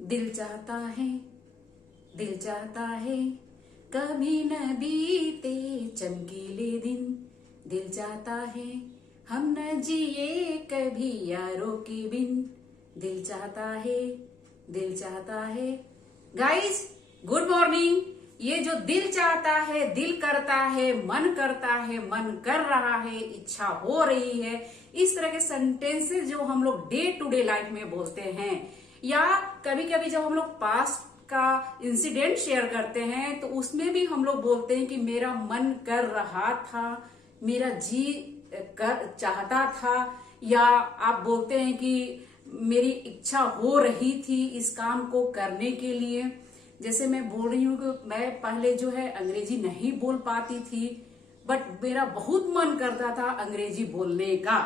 दिल चाहता है, दिल चाहता है कभी न बीते चमकीले दिन। दिल चाहता है हम न जिए कभी यारों के बिन। दिल चाहता है, दिल चाहता है। Guys good morning. ये जो दिल चाहता है, दिल करता है, मन करता है, मन कर रहा है, इच्छा हो रही है, इस तरह के सेंटेंसेस जो हम लोग डे टू डे लाइफ में बोलते हैं, या कभी कभी जब हम लोग पास्ट का इंसिडेंट शेयर करते हैं तो उसमें भी हम लोग बोलते हैं कि मेरा मन कर रहा था, मेरा जी कर चाहता था, या आप बोलते हैं कि मेरी इच्छा हो रही थी इस काम को करने के लिए। जैसे मैं बोल रही हूँ कि मैं पहले जो है अंग्रेजी नहीं बोल पाती थी, बट मेरा बहुत मन करता था अंग्रेजी बोलने का।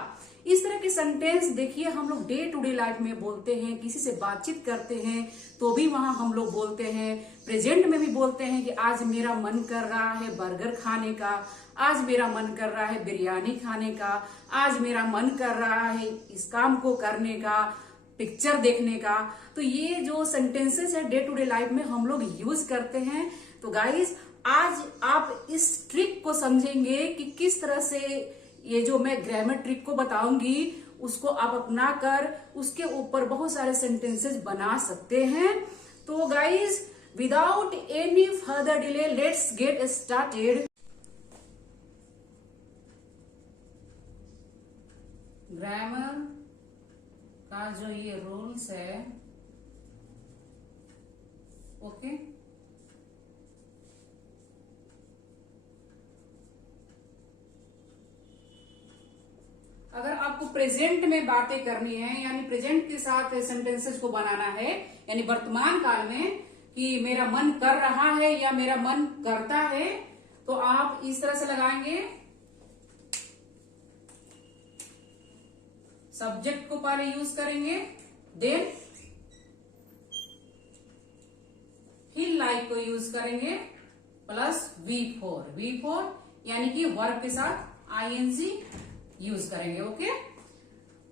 इस तरह के सेंटेंस देखिए हम लोग डे टू डे लाइफ में बोलते हैं, किसी से बातचीत करते हैं तो भी वहां हम लोग बोलते हैं। प्रेजेंट में भी बोलते हैं कि आज मेरा मन कर रहा है बर्गर खाने का, आज मेरा मन कर रहा है बिरयानी खाने का, आज मेरा मन कर रहा है इस काम को करने का, पिक्चर देखने का। तो ये जो सेंटेंसेस है डे टू डे लाइफ में हम लोग यूज करते हैं। तो गाइस आज आप इस ट्रिक को समझेंगे कि किस तरह से ये जो मैं ग्रामर ट्रिक को बताऊंगी उसको आप अपना कर उसके ऊपर बहुत सारे सेंटेंसेस बना सकते हैं। तो guys without any further delay let's get started. Grammar का जो ये रूल्स है, ओके, अगर आपको प्रेजेंट में बातें करनी है यानी प्रेजेंट के साथ सेंटेंसेस को बनाना है, यानी वर्तमान काल में कि मेरा मन कर रहा है या मेरा मन करता है, तो आप इस तरह से लगाएंगे। सब्जेक्ट को पहले यूज करेंगे, देन फील लाइक को यूज करेंगे प्लस V4 यानी कि वर्ब के साथ ING यूज करेंगे। ओके,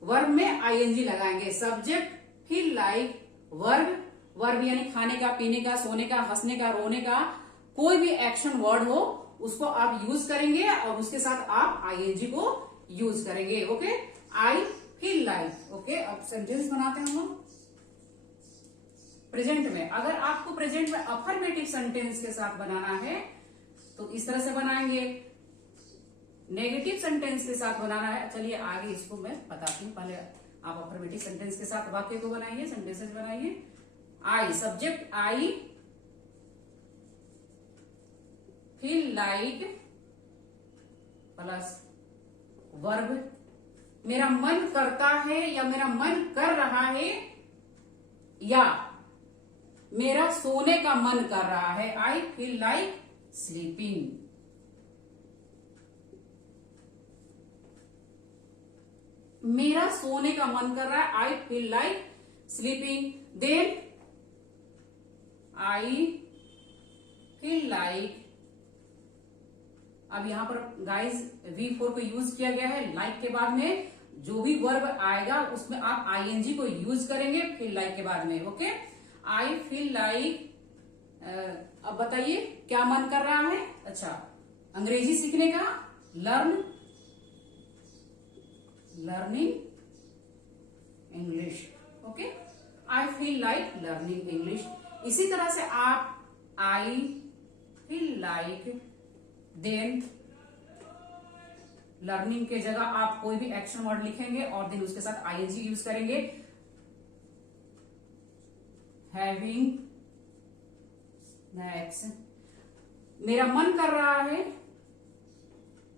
वर्ब में ING लगाएंगे। सब्जेक्ट, फील लाइक, वर्ब यानी खाने का, पीने का, सोने का, हंसने का, रोने का, कोई भी एक्शन वर्ड हो उसको आप यूज करेंगे और उसके साथ आप ING को यूज करेंगे। Okay, I feel like. Okay, अब सेंटेंस बनाते हैं हम लोग प्रेजेंट में। अगर आपको प्रेजेंट में अफर्मेटिव सेंटेंस के साथ बनाना है तो इस तरह से बनाएंगे। नेगेटिव सेंटेंस के साथ बनाना है, चलिए आगे इसको मैं बताती हूँ। पहले आप अफर्मेटिव सेंटेंस के साथ वाक्य को बनाइए, सेंटेंसेस बनाइए। I, subject I feel like plus verb, मेरा मन करता है या मेरा मन कर रहा है या मेरा सोने का मन कर रहा है। I feel like sleeping. मेरा सोने का मन कर रहा है, I feel like sleeping. Then I feel like, अब यहां पर गाइस V4 को यूज किया गया है। लाइक के बाद में जो भी वर्ब आएगा उसमें आप ING को यूज करेंगे फील लाइक के बाद में। Okay, I feel like. अब बताइए क्या मन कर रहा है? अच्छा, अंग्रेजी सीखने का, learning English. Okay, I feel like learning English. इसी तरह से आप I feel like, then learning के जगह आप कोई भी एक्शन वर्ड लिखेंगे और देन उसके साथ ING यूज करेंगे। हैविंग स्नैक्स, मेरा मन कर रहा है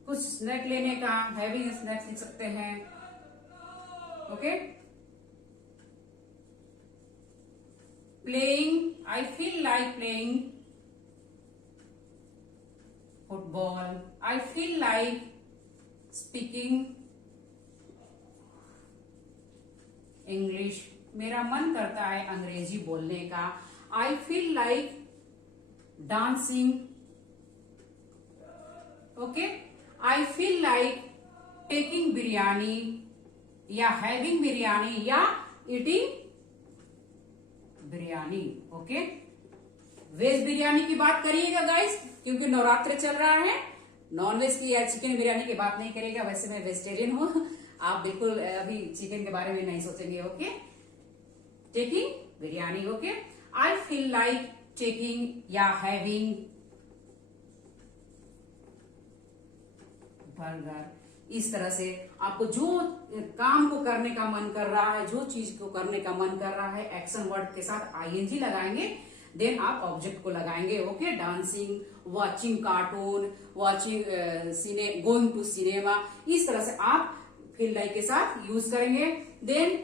कुछ स्नैक लेने का, हैविंग स्नैक्स लिख सकते हैं। Okay, playing, I feel like playing football. I feel like speaking English, मेरा मन करता है अंग्रेजी बोलने का। I feel like dancing. Okay, I feel like taking biryani या हैविंग बिरयानी या eating biryani. Okay, veg biryani की बात करिएगा गाइस, क्योंकि नवरात्र चल रहा है। नॉन वेज की या चिकन बिरयानी की बात नहीं करेगा, वैसे मैं वेजिटेरियन हूँ। आप बिल्कुल अभी चिकन के बारे में नहीं सोचेंगे। Okay, taking biryani. Okay, I feel like taking या हैविंग बर्गर। इस तरह से आपको जो काम को करने का मन कर रहा है, जो चीज को करने का मन कर रहा है, एक्शन वर्ड के साथ आईएनजी लगाएंगे, देन आप ऑब्जेक्ट को लगाएंगे। Okay, dancing, watching cartoon, watching going to cinema, इस तरह से आप फील लाइक के साथ यूज करेंगे। देन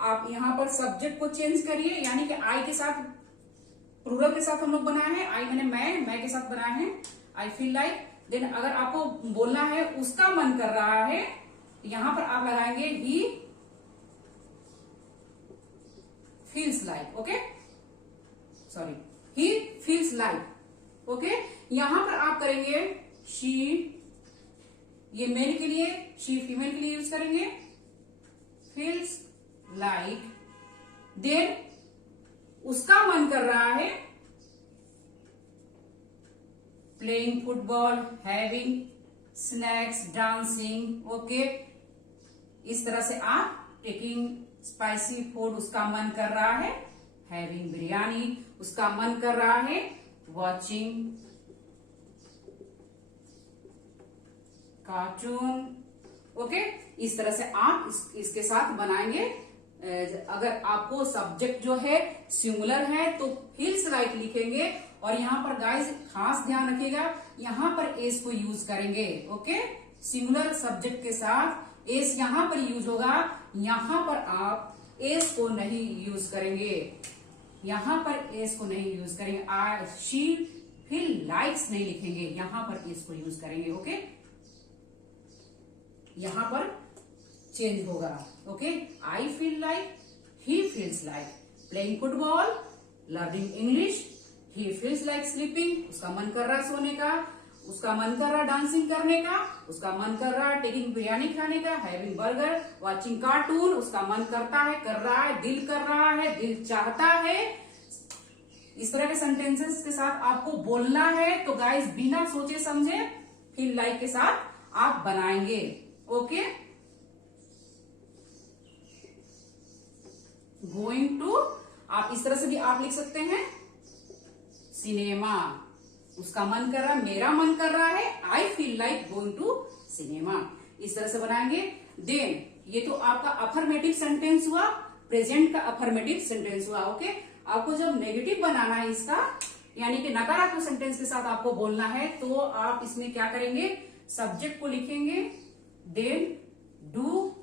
आप यहां पर सब्जेक्ट को चेंज करिए, यानी कि आई के साथ, प्लूरल के साथ हम लोग बनाए हैं, आई मैंने मैं के साथ बनाए हैं, आई फील लाइक। देन अगर आपको बोलना है उसका मन कर रहा है, यहां पर आप लगाएंगे he feels like. Okay, sorry, he feels like. Okay, यहां पर आप करेंगे शी, ये मेल के लिए, शी फीमेल के लिए यूज करेंगे, फील्स लाइक। देन उसका मन कर रहा है playing football, having snacks, dancing. Okay, इस तरह से आप टेकिंग स्पाइसी फूड, उसका मन कर रहा है हैविंग बिरयानी, उसका मन कर रहा है वॉचिंग कार्टून। ओके, इस तरह से आप इसके साथ बनाएंगे। अगर आपको सब्जेक्ट जो है सिंगुलर है तो फील्स लाइक लिखेंगे, और यहां पर गाइस खास ध्यान रखिएगा, यहां पर एस को यूज करेंगे। ओके, सिंगुलर सब्जेक्ट के साथ एस यहां पर यूज होगा, यहां पर आप एस को नहीं यूज करेंगे, यहां पर एस को नहीं यूज करेंगे। आई शी फील लाइक्स नहीं लिखेंगे, यहां पर एस को यूज करेंगे। ओके, यहां पर चेंज होगा। Okay, I feel like, he feels like playing football, learning English, he feels like sleeping, उसका मन कर रहा सोने का, उसका मन कर रहा डांसिंग करने का, उसका मन कर रहा टेकिंग बिरयानी खाने का, हैविंग बर्गर, वॉचिंग कार्टून, उसका मन करता है, कर रहा है, दिल कर रहा है, दिल चाहता है। इस तरह के सेंटेंसेस के साथ आपको बोलना है, तो गाइस बिना सोचे समझे फील लाइक के साथ आप बनाएंगे। ओके, गोइंग टू, आप इस तरह से भी आप लिख सकते हैं सिनेमा, उसका मन कर रहा है, मेरा मन कर रहा है, I feel like going to cinema, इस तरह से बनाएंगे। देन ये तो आपका अफर्मेटिव सेंटेंस हुआ, प्रेजेंट का अफर्मेटिव सेंटेंस हुआ। ओके, आपको जब नेगेटिव बनाना है इसका, यानी कि नकारात्मक सेंटेंस के साथ आपको बोलना है, तो आप इसमें क्या करेंगे, सब्जेक्ट को लिखेंगे, देन डू,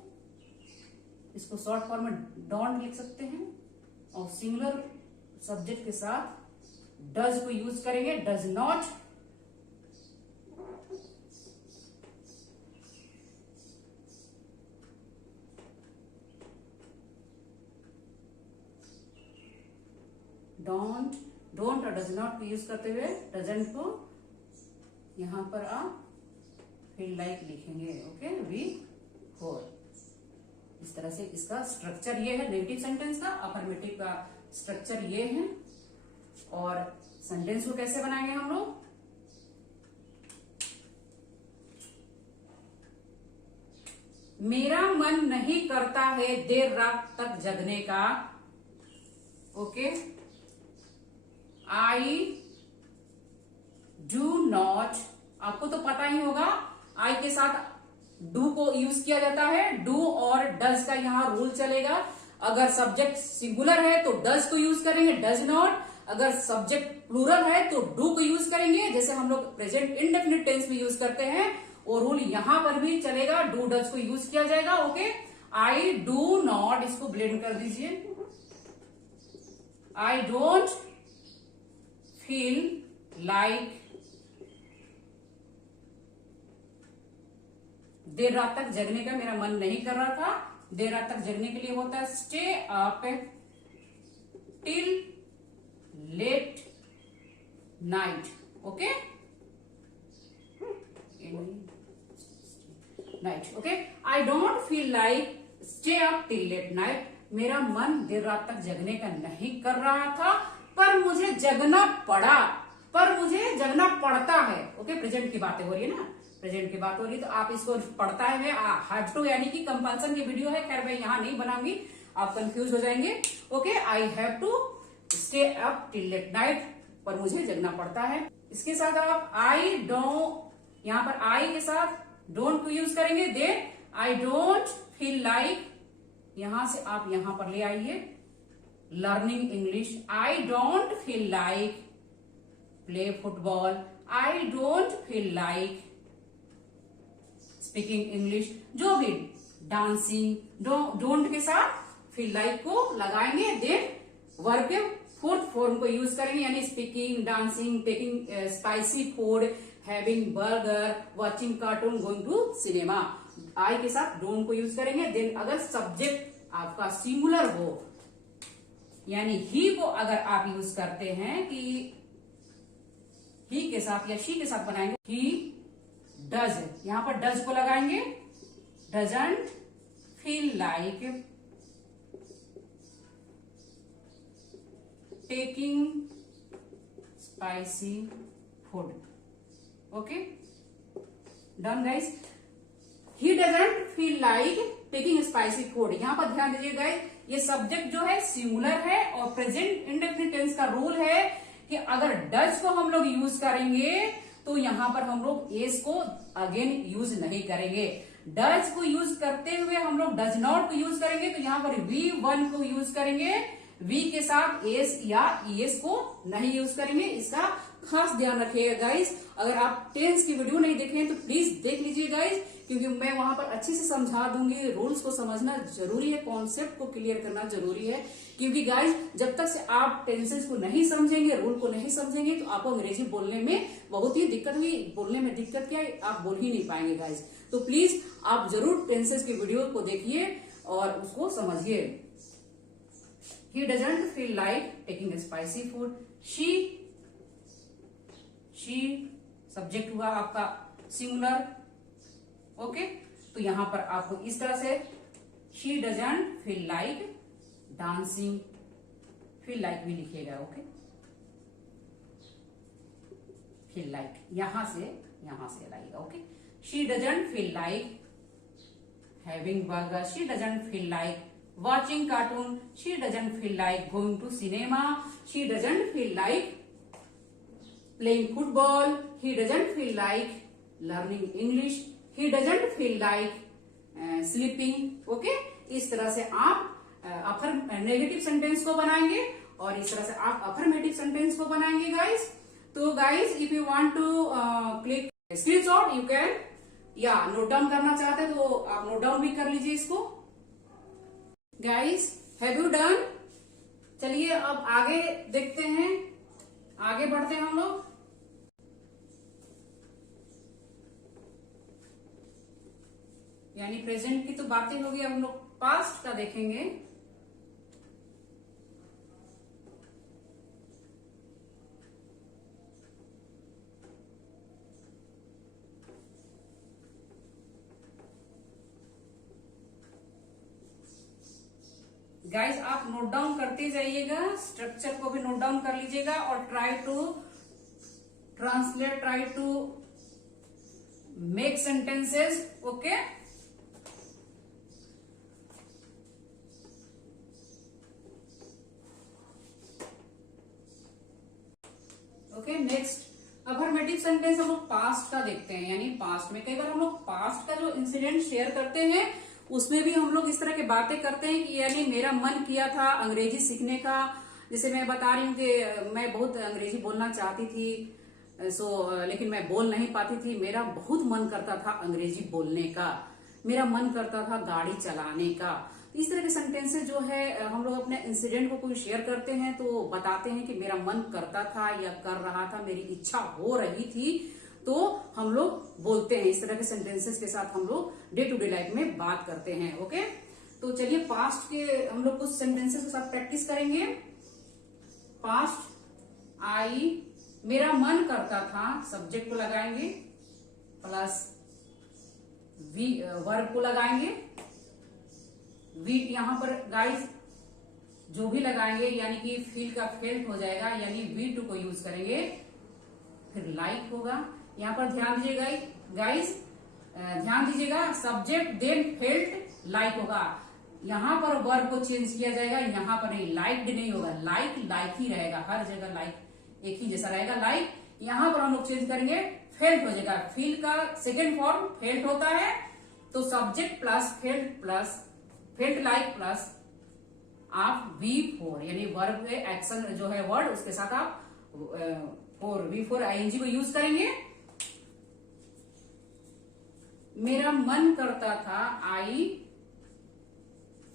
इसको शॉर्ट फॉर्म में डोंट लिख सकते हैं, और सिंगुलर सब्जेक्ट के साथ डज को यूज करेंगे, डज नॉट, डोंट और डज नॉट को यूज करते हुए डजंट को यहां पर आप फील लाइक लिखेंगे। ओके, वी फोर, इस तरह से इसका स्ट्रक्चर ये है नेगेटिव सेंटेंस का, अफर्मेटिव का स्ट्रक्चर ये है। और सेंटेंस को कैसे बनाएंगे हम लोग, मेरा मन नहीं करता है देर रात तक जगने का। ओके, आई डू नॉट, आपको तो पता ही होगा आई के साथ डू को यूज किया जाता है, डू और डज का यहां रूल चलेगा। अगर सब्जेक्ट सिंगुलर है तो डज को यूज करेंगे, डज नॉट। अगर सब्जेक्ट प्लूरल है तो डू को यूज करेंगे, जैसे हम लोग प्रेजेंट इंडेफिनिट टेंस में यूज करते हैं, वो रूल यहां पर भी चलेगा, डू डज को यूज किया जाएगा। ओके, आई डू नॉट, इसको ब्लेंड कर दीजिए, आई डोंट फील लाइक, देर रात तक जगने का मेरा मन नहीं कर रहा था, देर रात तक जगने के लिए होता है stay up till late night. Okay, night. Okay, I don't feel like stay up till late night, मेरा मन देर रात तक जगने का नहीं कर रहा था, पर मुझे जगना पड़ा, पर मुझे जगना पड़ता है। ओके, प्रेजेंट की बातें हो रही है ना, प्रेजेंट की बात हो रही है, तो आप इसको पढ़ता है हैव टू यानी कि कंपल्सन की वीडियो है। खैर मैं यहाँ नहीं बनाऊंगी, आप कंफ्यूज हो जाएंगे। Okay, I have to stay up till late night, पर मुझे जगना पड़ता है। इसके साथ आप आई डोंट, यहाँ पर आई के साथ डोंट को यूज करेंगे। Then I don't feel like, यहां से आप यहां पर ले आइए learning English. I don't feel like play football, I don't feel like speaking English, जो भी डांसिंग, डोंट के साथ फील लाइक को लगाएंगे। देन वर्ब के फोर्थ फॉर्म को यूज करेंगे, यानी speaking, dancing, taking spicy food, having burger, watching cartoon, going to cinema. I के साथ डोंट को यूज करेंगे। देन अगर सब्जेक्ट आपका सिंगुलर हो, यानी ही को अगर आप यूज करते हैं कि ही के साथ या शी के साथ बनाएंगे, ही डज, यहां पर डज को लगाएंगे। Doesn't feel like taking spicy food. Okay, done guys. He doesn't feel like taking spicy food, यहां पर ध्यान दीजिए गाइस, ये सब्जेक्ट जो है सिंगुलर है और प्रेजेंट इंडेफिनिट टेंस का रूल है कि अगर डज को हम लोग यूज करेंगे तो यहां पर हम लोग एस को अगेन यूज नहीं करेंगे। डज को यूज करते हुए हम लोग डज नॉट को यूज करेंगे, तो यहां पर वी वन को यूज करेंगे, वी के साथ एस या ईएस को नहीं यूज करेंगे। इसका खास ध्यान रखिएगा गाइस। अगर आप टेंस की वीडियो नहीं देखे हैं तो प्लीज देख लीजिए गाइस, क्योंकि मैं वहां पर अच्छे से समझा दूंगी। रूल्स को समझना जरूरी है, कॉन्सेप्ट को क्लियर करना जरूरी है, क्योंकि गाइस जब तक से आप टेंसेस को नहीं समझेंगे, रूल को नहीं समझेंगे, तो आपको अंग्रेजी बोलने में बहुत ही दिक्कत हुई। बोलने में दिक्कत क्या है, आप बोल ही नहीं पाएंगे गाइस। तो प्लीज आप जरूर टेंसेस की वीडियो को देखिए और उसको समझिए। He doesn't feel like taking spicy food. She subject हुआ आपका सिंगुलर। ओके, तो यहां पर आपको इस तरह से she doesn't feel like dancing, feel like भी लिखिएगा। ओके, feel like यहां से लाइएगा। Okay, she doesn't feel like having burger, she doesn't feel like watching cartoon, she doesn't feel like going to cinema, she doesn't feel like playing football, he doesn't feel like learning English, he doesn't feel like sleeping. Okay, इस तरह से आप negative sentence को बनाएंगे और इस तरह से आप अफर्मेटिव सेंटेंस को बनाएंगे गाइस। तो guys if you want to click screenshot you can, या नोट डाउन करना चाहते हैं तो आप नोट डाउन भी कर लीजिए इसको। Guys have you done? चलिए अब आगे देखते हैं, आगे बढ़ते हैं हम लोग। यानी प्रेजेंट की तो बातें होगी, अब हम लोग पास्ट का देखेंगे। गाइस आप नोट डाउन करते जाइएगा, स्ट्रक्चर को भी नोट डाउन कर लीजिएगा और try to translate, try to make sentences. Okay, okay next affirmative sentence हम लोग पास्ट का देखते हैं। यानी पास्ट में कई बार हम लोग पास्ट का जो इंसिडेंट शेयर करते हैं उसमें भी हम लोग इस तरह की बातें करते हैं कि यानी मेरा मन किया था अंग्रेजी सीखने का। जैसे मैं बता रही हूँ कि मैं बहुत अंग्रेजी बोलना चाहती थी, लेकिन मैं बोल नहीं पाती थी। मेरा बहुत मन करता था अंग्रेजी बोलने का, मेरा मन करता था गाड़ी चलाने का। इस तरह के सेंटेंसेस जो है हम लोग अपने इंसिडेंट को कोई शेयर करते हैं तो बताते हैं कि मेरा मन करता था या कर रहा था, मेरी इच्छा हो रही थी, तो हम लोग बोलते हैं। इस तरह के सेंटेंसेस के साथ हम लोग डे टू डे लाइफ में बात करते हैं। ओके, तो चलिए पास्ट के हम लोग कुछ सेंटेंसेस के साथ प्रैक्टिस करेंगे। पास्ट, आई, मेरा मन करता था, सब्जेक्ट को लगाएंगे प्लस वर्ब को लगाएंगे। वी यहां पर गाइस जो भी लगाएंगे यानी कि फील का फेल्ट हो जाएगा, यानी V2 को यूज करेंगे, फिर लाइक होगा। यहाँ पर ध्यान दीजिएगा गाइस, ध्यान दीजिएगा, सब्जेक्ट देन फेल्ट लाइक होगा। यहाँ पर वर्ब को चेंज किया जाएगा, यहाँ पर नहीं, लाइक्ड नहीं होगा, लाइक लाइक ही रहेगा, हर जगह लाइक एक ही जैसा रहेगा लाइक। यहाँ पर हम लोग चेंज करेंगे, फेल्ट हो जाएगा। फील का सेकेंड फॉर्म फेल्ट होता है, तो subject plus felt like plus आप V4 यानी वर्ब के एक्शन जो है वर्ड, उसके साथ आप V4 ING को यूज करेंगे। मेरा मन करता था, आई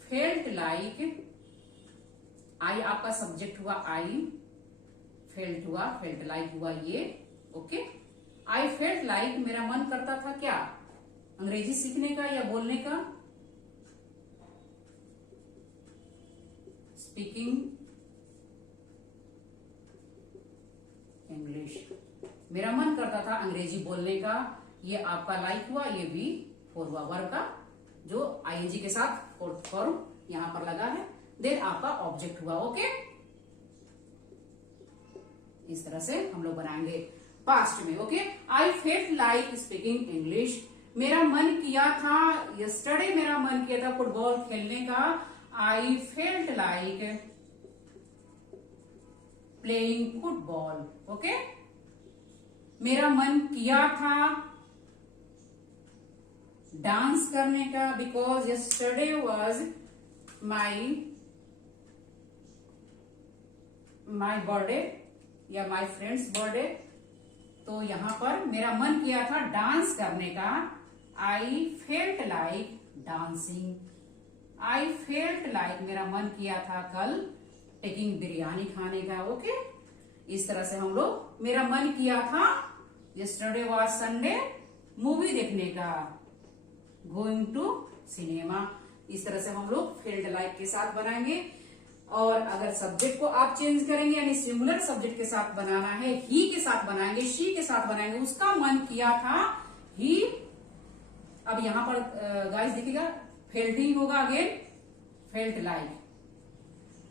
फेल्ट लाइक, आई आपका सब्जेक्ट हुआ, आई फेल्ट हुआ, फेल्ट लाइक हुआ ये, ओके। आई फेल्ट लाइक मेरा मन करता था क्या, अंग्रेजी सीखने का या बोलने का, स्पीकिंग इंग्लिश। मेरा मन करता था अंग्रेजी बोलने का, ये आपका लाइक हुआ, ये V4 हुआ, वर्ब का जो ING के साथ फोर्थ फॉर्म यहां पर लगा है, देन आपका ऑब्जेक्ट हुआ, ओके। इस तरह से हम लोग बनाएंगे पास्ट में, okay. I felt like speaking English, मेरा मन किया था, यस्टरडे मेरा मन किया था फुटबॉल खेलने का, I felt like playing football, okay. मेरा मन किया था डांस करने का, because yesterday was my birthday या माई फ्रेंड्स बर्थडे, तो यहां पर मेरा मन किया था डांस करने का, I felt like dancing. I felt like मेरा मन किया था कल टेकिंग बिरयानी खाने का, ओके। इस तरह से हम लोग, मेरा मन किया था यस्टरडे वाज संडे मूवी देखने का, गोइंग टू सिनेमा। इस तरह से हम लोग फेल्ट लाइक के साथ बनाएंगे। और अगर सब्जेक्ट को आप चेंज करेंगे, यानी सिंगुलर सब्जेक्ट के साथ बनाना है, ही के साथ बनाएंगे, शी के साथ बनाएंगे, उसका मन किया था ही। अब यहां पर गाइस देखिएगा, फेल्ट ही होगा अगेन, फेल्ट लाइक,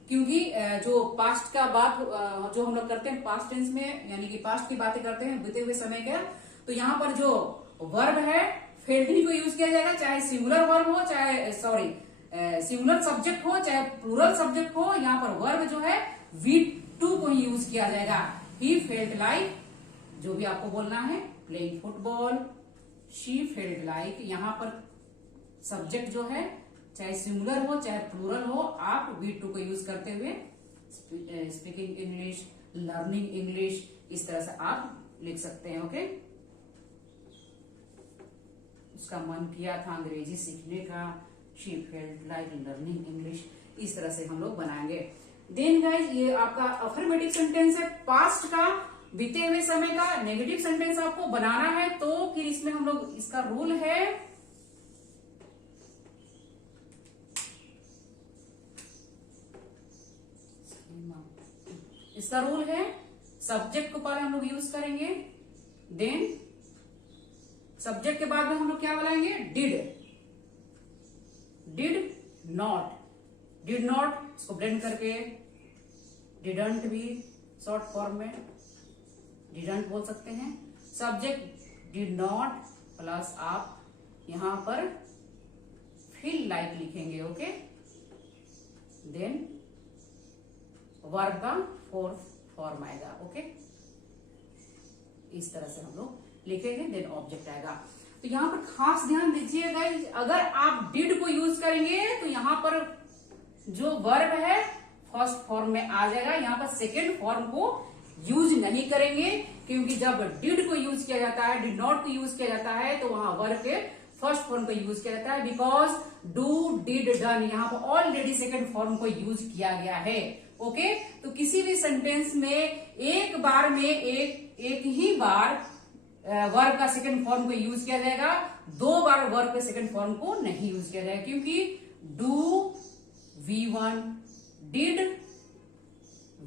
क्योंकि जो पास्ट का बात जो हम लोग करते हैं पास्ट टेंस में, यानी कि पास्ट की बातें करते हैं बीते हुए समय का, तो यहाँ पर जो वर्ब है फेल्ट ही को यूज किया जाएगा, चाहे सिंगुलर वर्ब हो, चाहे सिंगुलर सब्जेक्ट हो, चाहे प्लूरल सब्जेक्ट हो, यहाँ पर वर्ब जो है V2 को ही यूज किया जाएगा। ही फेल्ट लाइक, जो भी आपको बोलना है, playing football, she felt like, यहाँ पर सब्जेक्ट जो है चाहे सिंगुलर हो चाहे प्लूरल हो, आप V2 को यूज करते हुए स्पीकिंग इंग्लिश, लर्निंग इंग्लिश, इस तरह से आप लिख सकते हैं, ओके। उसका मन किया था अंग्रेजी सीखने का, she felt like learning English, इस तरह से हम लोग बनाएंगे। देन गाइस, ये आपका अफर्मेटिव सेंटेंस है, पास्ट का, बीते हुए समय का नेगेटिव सेंटेंस आपको बनाना है, तो फिर इसमें हम लोग, इसका रूल है, इसका रूल है, सब्जेक्ट को पहले हम लोग यूज करेंगे, देन सब्जेक्ट के बाद में हम लोग क्या बनाएंगे, डिड नॉट, इसको ब्लेंड करके डिडंट भी शॉर्ट फॉर्म में डिडंट बोल सकते हैं। सब्जेक्ट डिड नॉट प्लस आप यहां पर फील लाइक लिखेंगे, ओके। देन वर्ब का फोर्थ फॉर्म आएगा, ओके। इस तरह से हम लोग लिखेंगे, देन ऑब्जेक्ट आएगा। तो यहाँ पर खास ध्यान दीजिएगा, अगर आप डिड को यूज करेंगे तो यहाँ पर जो वर्ब है फर्स्ट फॉर्म में आ जाएगा, यहाँ पर सेकेंड फॉर्म को यूज नहीं करेंगे, क्योंकि जब डिड को यूज किया जाता है, डिड नॉट को यूज किया जाता है, तो वहां वर्ब के फर्स्ट फॉर्म को यूज किया जाता है, बिकॉज डू डिड डन यहाँ पर ऑलरेडी सेकेंड फॉर्म को यूज किया गया है, ओके। तो किसी भी सेंटेंस में एक बार में एक ही बार वर्ब का सेकंड फॉर्म को यूज किया जाएगा, 2 बार वर्ब के सेकंड फॉर्म को नहीं यूज किया जाएगा, क्योंकि do V1, did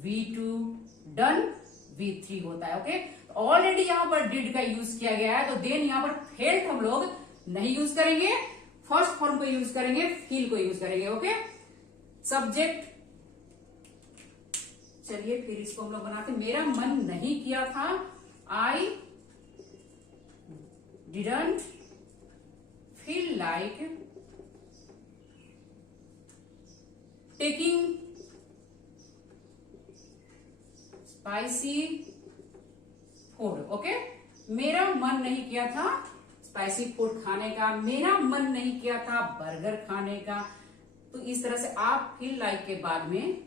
V2, done V3 होता है, ओके। ऑलरेडी यहां पर डिड का यूज किया गया है, तो देन यहां पर फेल्ट हम लोग नहीं यूज करेंगे, फर्स्ट फॉर्म को यूज करेंगे, फील को यूज करेंगे, ओके। सब्जेक्ट चलिए फिर इसको हम लोग बनाते। मेरा मन नहीं किया था, I didn't feel like taking spicy food. Okay, मेरा मन नहीं किया था स्पाइसी फूड खाने का, मेरा मन नहीं किया था बर्गर खाने का। तो इस तरह से आप फील लाइक के बाद में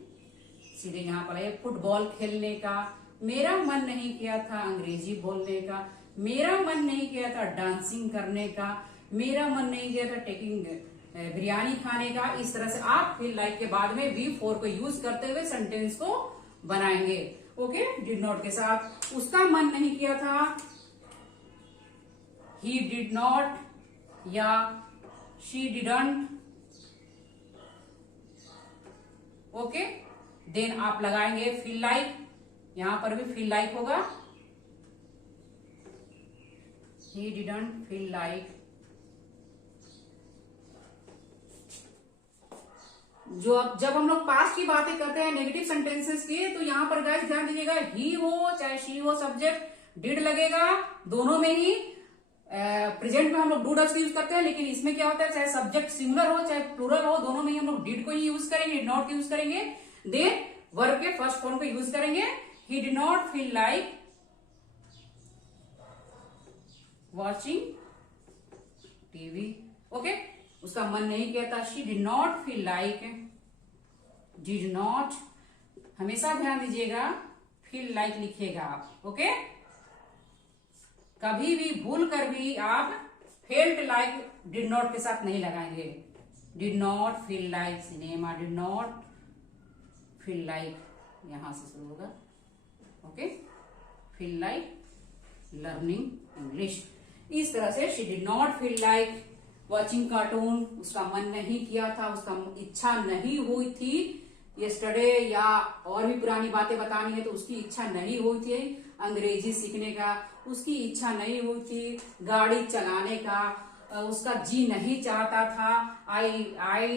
सीधे यहाँ पर आइए, फुटबॉल खेलने का, मेरा मन नहीं किया था अंग्रेजी बोलने का, मेरा मन नहीं किया था डांसिंग करने का, मेरा मन नहीं किया था टेकिंग बिरयानी खाने का। इस तरह से आप फील लाइक के बाद में V4 को यूज करते हुए सेंटेंस को बनाएंगे। ओके, डिड नॉट के साथ। उसका मन नहीं किया था, ही डिड नॉट या शी डिडंट। ओके, देन आप लगाएंगे फील लाइक, यहां पर भी फील लाइक होगा, ही डिडंट फील लाइक। जब हम लोग पास्ट की बातें करते हैं नेगेटिव सेंटेंसेस की, तो यहां पर गाइस ध्यान दीजिएगा, ही हो चाहे शी हो, सब्जेक्ट डिड लगेगा दोनों में ही। प्रेजेंट में हम लोग डू डज यूज करते हैं, लेकिन इसमें क्या होता है, चाहे सब्जेक्ट सिंगुलर हो चाहे प्लूरल हो, दोनों में ही हम लोग डिड को ही यूज करेंगे, डिड नॉट यूज करेंगे। देन वर्ब के फर्स्ट फॉर्म को यूज करेंगे, he did not feel like watching TV. Okay, उसका मन नहीं किया था, she did not feel like, did not, हमेशा ध्यान दीजिएगा फील लाइक लिखिएगा आप। ओके, कभी भी भूल कर भी आप फेल्ट लाइक डिड नॉट के साथ नहीं लगाएंगे। Did not feel like cinema, did not feel like, यहां से शुरू होगा। Okay, feel like learning English. इस तरह से she did not feel like watching cartoon, उसका मन नहीं किया था, उसका इच्छा नहीं हुई थी यस्टरडे, या और भी पुरानी बातें बतानी है तो उसकी इच्छा नहीं हुई थी अंग्रेजी सीखने का, उसकी इच्छा नहीं हुई थी गाड़ी चलाने का, उसका जी नहीं चाहता था। आई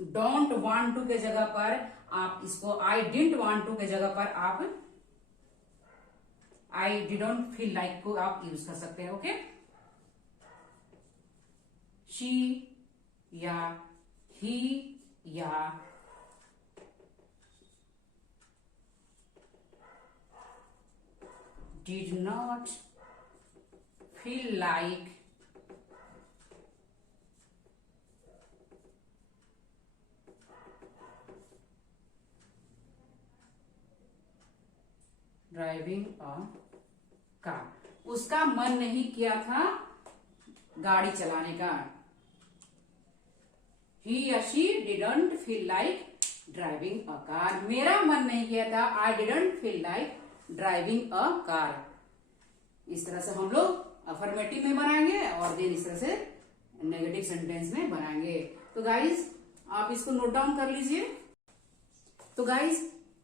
डोंट वांट टू के जगह पर आप इसको आई डिडंट वांट टू के जगह पर आप आई डिडंट फील लाइक को आप यूज कर सकते हैं। ओके, शी या ही या did not feel like driving a car, उसका मन नहीं किया था गाड़ी चलाने का। ही या she didn't feel like driving a car, मेरा मन नहीं किया था, I didn't feel like driving a car. इस तरह से हम लोग अफर्मेटिव में बनाएंगे और देन इस तरह से नेगेटिव सेंटेंस में बनाएंगे। तो गाइस आप इसको नोट डाउन कर लीजिए। तो गाइस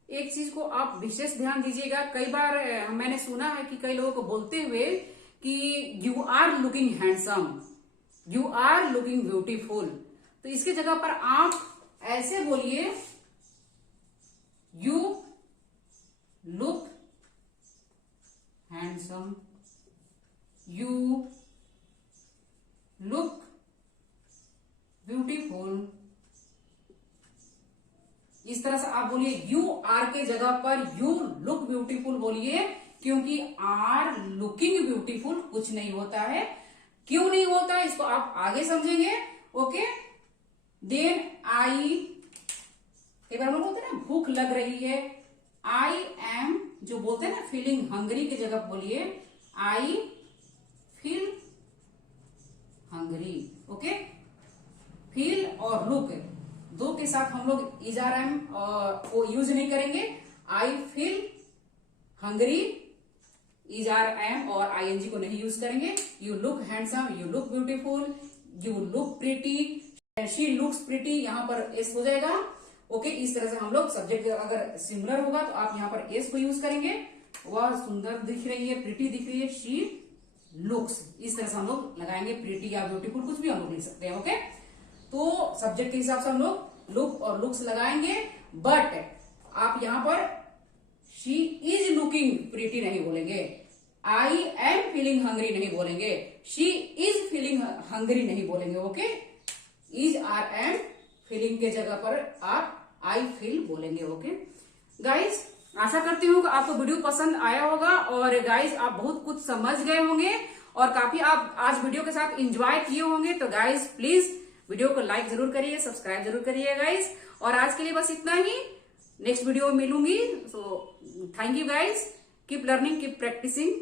एक चीज को आप विशेष ध्यान दीजिएगा, कई बार मैंने सुना है कि कई लोगों को बोलते हुए कि you are looking handsome, you are looking beautiful, तो इसके जगह पर आप ऐसे बोलिए, you look handsome, you look beautiful. इस तरह से आप बोलिए, यू आर के जगह पर यू लुक ब्यूटीफुल बोलिए, क्योंकि आर लुकिंग ब्यूटीफुल कुछ नहीं होता है। क्यों नहीं होता है इसको आप आगे समझेंगे। ओके, देन आई, कई बार हम लोग बोलते हैं ना भूख लग रही है, आई एम, जो बोलते हैं ना फीलिंग हंग्री की जगह बोलिए I feel hungry. Okay, feel और लुक दो के साथ हम लोग इज आर एम को यूज नहीं करेंगे। I feel hungry, is are am और आईएनजी को नहीं यूज करेंगे। You look handsome, you look beautiful, you look pretty, she looks pretty, यहां पर एस हो जाएगा। ओके, इस तरह से हम लोग सब्जेक्ट अगर सिमिलर होगा तो आप यहां पर एस को यूज करेंगे। वह सुंदर दिख रही है, प्रिटी दिख रही है, शी लुक्स, इस तरह से हम लोग लगाएंगे। प्रिटी या ब्यूटीफुल कुछ भी हम लोग लिख सकते हैं। ओके, तो सब्जेक्ट के हिसाब से हम लोग लुक और लुक्स लगाएंगे। बट आप यहाँ पर शी इज लुकिंग प्रीटी नहीं बोलेंगे, आई एम फीलिंग हंग्री नहीं बोलेंगे, शी इज फीलिंग हंग्री नहीं बोलेंगे। Okay, is are am feeling के जगह पर आप आई फील बोलेंगे। ओके गाइस, आशा करती हूँ कि आपको वीडियो पसंद आया होगा और गाइस आप बहुत कुछ समझ गए होंगे और काफी आप आज वीडियो के साथ एंजॉय किए होंगे। तो गाइस प्लीज वीडियो को लाइक जरूर करिए, सब्सक्राइब जरूर करिए गाइस। और आज के लिए बस इतना ही, नेक्स्ट वीडियो में मिलूंगी। So thank you guys, keep learning, keep practising.